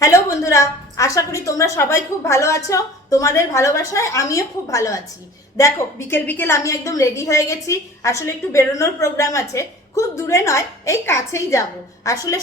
Hello বন্ধুরা, আশা করি তোমরা সবাই খুব ভালো আছো। তোমাদের ভালোবাসায় আমিও খুব ভালো আছি। দেখো, বিকেল বিকেল আমি একদম রেডি হয়ে গেছি। আসলে একটু বেরোনোর প্রোগ্রাম আছে। খুব দূরে নয়, এই কাছেই যাব। আসলে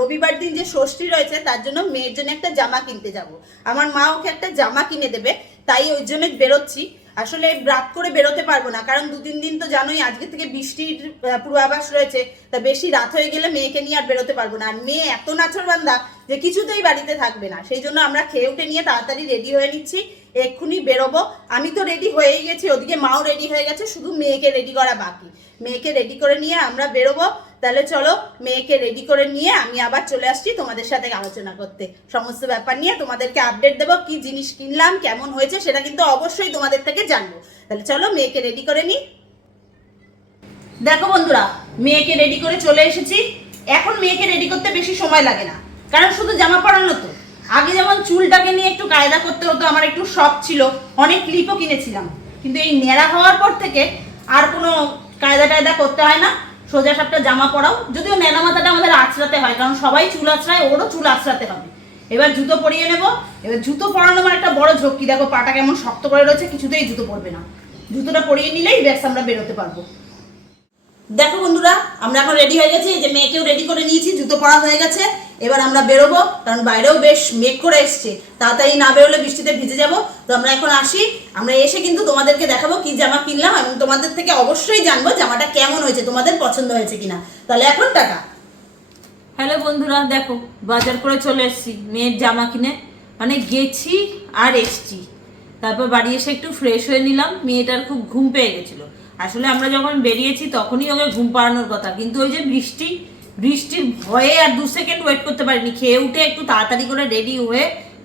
রবিবার দিন যে ষষ্ঠী রয়েছে, তার জন্য মেয়ের জন্য একটা জামা কিনতে যাব। আমার মা ওকে একটা জামা কিনে দেবে, তাই ওই জন্য বেরোচ্ছি। আসলে রাত করে বেরোতে পারব না। কারণ দু তিন দিন তো জানোই, আজকে থেকে বৃষ্টির পূর্বাভাস রয়েছে। তা বেশি রাত হয়ে গেলে মেয়েকে নিয়ে আর বেরোতে পারব না। আর মেয়ে এত নাচরবান্ধা যে কিছুতেই বাড়িতে থাকবে না। সেই জন্য আমরা খেয়ে উঠে নিয়ে তাড়াতাড়ি রেডি হয়ে নিচ্ছি। এক্ষুনি বেরোবো। আমি তো রেডি হয়েই গেছি, ওদিকে মাও রেডি হয়ে গেছে, শুধু মেয়েকে রেডি করা বাকি। মেয়েকে রেডি করে নিয়ে আমরা বেরোবো। তাহলে চলো মেয়েকে রেডি করে নিয়ে আমি আবার চলে আসছি তোমাদের সাথে আলোচনা করতে। সমস্ত ব্যাপার নিয়ে তোমাদেরকে আপডেট দেবো, কি জিনিস কিনলাম, কেমন হয়েছে সেটা কিন্তু অবশ্যই তোমাদের থেকে জানব। তাহলে চলো মেয়েকে রেডি করে নিই। দেখো বন্ধুরা, মেয়েকে রেডি করে চলে এসেছি। এখন মেয়েকে রেডি করতে বেশি সময় লাগে না, কারণ শুধু জামা পরানো তো। আগে যেমন চুলটাকে নিয়ে একটু কায়দা করতে হতো, আমার একটু শখ ছিল, অনেক ক্লিপও কিনেছিলাম। কিন্তু এই ন্যাড়া হওয়ার পর থেকে আর কোনো কায়দা টায়দা করতে হয় না। সোজা সাপটা জামা পরাও। যদিও ন্যানা মাথাটা আমাদের আঁচড়াতে হয়, কারণ সবাই চুল আঁচড়ায়, ওরও চুল আঁচড়াতে হবে। এবার জুতো পরিয়ে নেব। এবার জুতো পরানো আমার একটা বড় ঝক্কি, দেখো পাটা কেমন শক্ত করে রয়েছে, কিছুতেই জুতো পরবে না। জুতোটা পরিয়ে নিলেই ব্যাস আমরা বেরোতে পারব। দেখো বন্ধুরা, আমরা এখন রেডি হয়ে গেছি। যে মেয়েকেও রেডি করে নিয়েছি, জুতো পরা হয়ে গেছে। এবার আমরা বেরোবো, কারণ বাইরেও বেশ মেঘ করে এসছে। তাড়াতাড়ি না বেরোলে বৃষ্টিতে ভিজে যাব। তো আমরা এখন আসি। আমরা এসে কিন্তু তোমাদেরকে দেখাবো কি জামা কিনলাম এবং তোমাদের থেকে অবশ্যই জানব জামাটা কেমন হয়েছে, তোমাদের পছন্দ হয়েছে কিনা। তাহলে এখন টাকা হ্যালো বন্ধুরা, দেখো, বাজার করে চলে এসেছি, মেয়ের জামা কিনে। মানে গেছি আর এসছি। তারপর বাড়ি এসে একটু ফ্রেশ হয়ে নিলাম। মেয়েটার খুব ঘুম পেয়ে গেছিল। আসলে আমরা যখন বেরিয়েছি তখনই ওকে ঘুম পাড়ানোর কথা, কিন্তু ওই যে বৃষ্টি, বৃষ্টির ভয়ে আর দু সেকেন্ড ওয়েট করতে পারিনি, খেয়ে উঠে একটু তাড়াতাড়ি করে রেডি হয়ে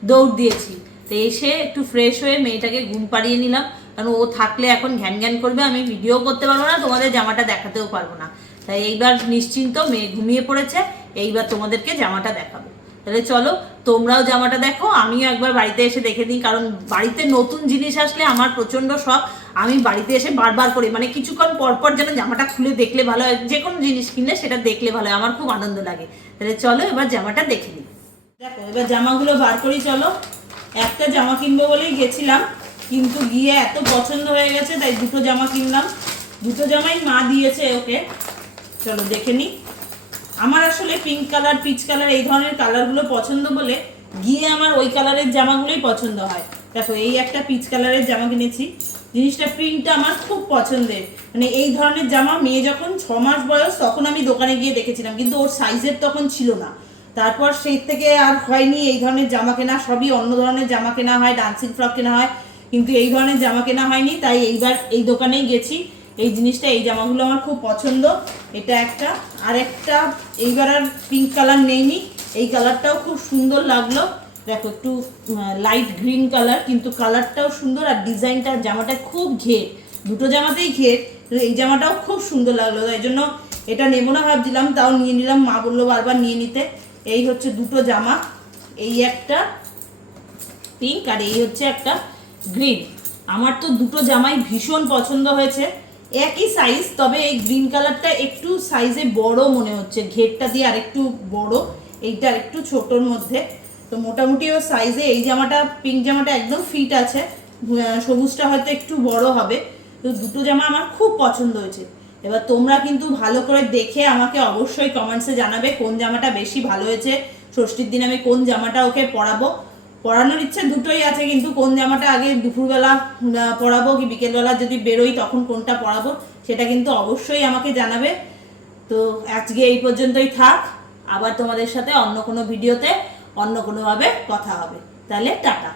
দৌড় দিয়েছি। তো এসে একটু ফ্রেশ হয়ে মেয়েটাকে ঘুম পাড়িয়ে নিলাম, কারণ ও থাকলে এখন ঘ্যান ঘ্যান করবে, আমি ভিডিও করতে পারব না, তোমাদের জামাটা দেখাতেও পারব না। তাই এইবার নিশ্চিন্ত মেয়ে ঘুমিয়ে পড়েছে, এইবার তোমাদেরকে জামাটা দেখাবো। তাহলে চলো তোমরাও জামাটা দেখো, আমিও একবার বাড়িতে এসে দেখে নিই, কারণ বাড়িতে নতুন জিনিস আসলে আমার প্রচণ্ড শখ। আমি বাড়িতে এসে বারবার করি মানে কিছুক্ষণ পরপর যেন জামাটা খুলে দেখলে ভালো হয়, যে কোনো জিনিস কিনলে সেটা দেখলে ভালো হয়, আমার খুব আনন্দ লাগে। তাহলে চলো এবার জামাটা দেখে নিই। দেখো, এবার জামাগুলো বার করি, চলো। একটা জামা কিনবো বলেই গেছিলাম, কিন্তু গিয়ে এত পছন্দ হয়ে গেছে, তাই দুটো জামা কিনলাম। দুটো জামাই মা দিয়েছে ওকে। চলো দেখে নিই। আমার আসলে পিঙ্ক কালার পিচ কালার এই ধরনের কালারগুলো পছন্দ বলে গিয়ে আমার ওই কালারের জামাগুলোই পছন্দ হয়। দেখো, এই একটা পিচ কালারের জামা কিনেছি, জিনিসটা প্রিন্টটা আমার খুব পছন্দের। মানে এই ধরনের জামা মেয়ে যখন ছ মাস বয়স তখন আমি দোকানে গিয়ে দেখেছিলাম, কিন্তু ওর সাইজের তখন ছিল না। তারপর সেই থেকে আর হয়নি এই ধরনের জামা কেনা, সবই অন্য ধরনের জামা কেনা হয় ডান্সিং ফ্রক কেনা হয়, কিন্তু এই ধরনের জামা কেনা হয়নি, তাই এইবার এই দোকানেই গেছি। এই জিনিসটা, এই জামাগুলো আমার খুব পছন্দ। এটা একটা। আর একটা, এইবার আর পিঙ্ক কালার নেইনি। এই কালারটাও খুব সুন্দর লাগল। দেখো, একটু লাইট গ্রিন কালার কিন্তু কালারটাও সুন্দর আর ডিজাইনটা জামাটা খুব ঘের। দুটো জামাতেই ঘের এই জামাটাও খুব সুন্দর লাগল। তাই জন্য এটা নেব না ভাবছিলাম, তাও নিয়ে নিলাম, মা বলল বারবার নিয়ে নিতে। এই হচ্ছে দুটো জামা, এই একটা পিঙ্ক আর এই হচ্ছে একটা গ্রিন আমার তো দুটো জামাই ভীষণ পছন্দ হয়েছে। একই সাইজ তবে এই গ্রিন কালারটা একটু সাইজে বড় মনে হচ্ছে। ঘেরটা দিয়ে আরেকটু বড়, এইটা একটু ছোটোর মধ্যে। তো মোটামুটি ও সাইজে এই জামাটা পিঙ্ক জামাটা একদম ফিট আছে। সবুজটা হয়তো একটু বড় হবে। তো দুটো জামা আমার খুব পছন্দ হয়েছে। এবার তোমরা কিন্তু ভালো করে দেখে আমাকে অবশ্যই কমেন্টসে জানাবে কোন জামাটা বেশি ভালো হয়েছে। ষষ্ঠীর দিন আমি কোন জামাটা ওকে পরাবো। পরানোর ইচ্ছে দুটোই আছে, কিন্তু কোন জামাটা আগে দুপুরবেলা পড়াবো কি বিকেলবেলা যদি বেরোই তখন কোনটা পড়াবো সেটা কিন্তু অবশ্যই আমাকে জানাবে। তো আজকে এই পর্যন্তই থাক, আবার তোমাদের সাথে অন্য কোনো ভিডিওতে অন্য কোনোভাবে কথা হবে। তাহলে টাটা।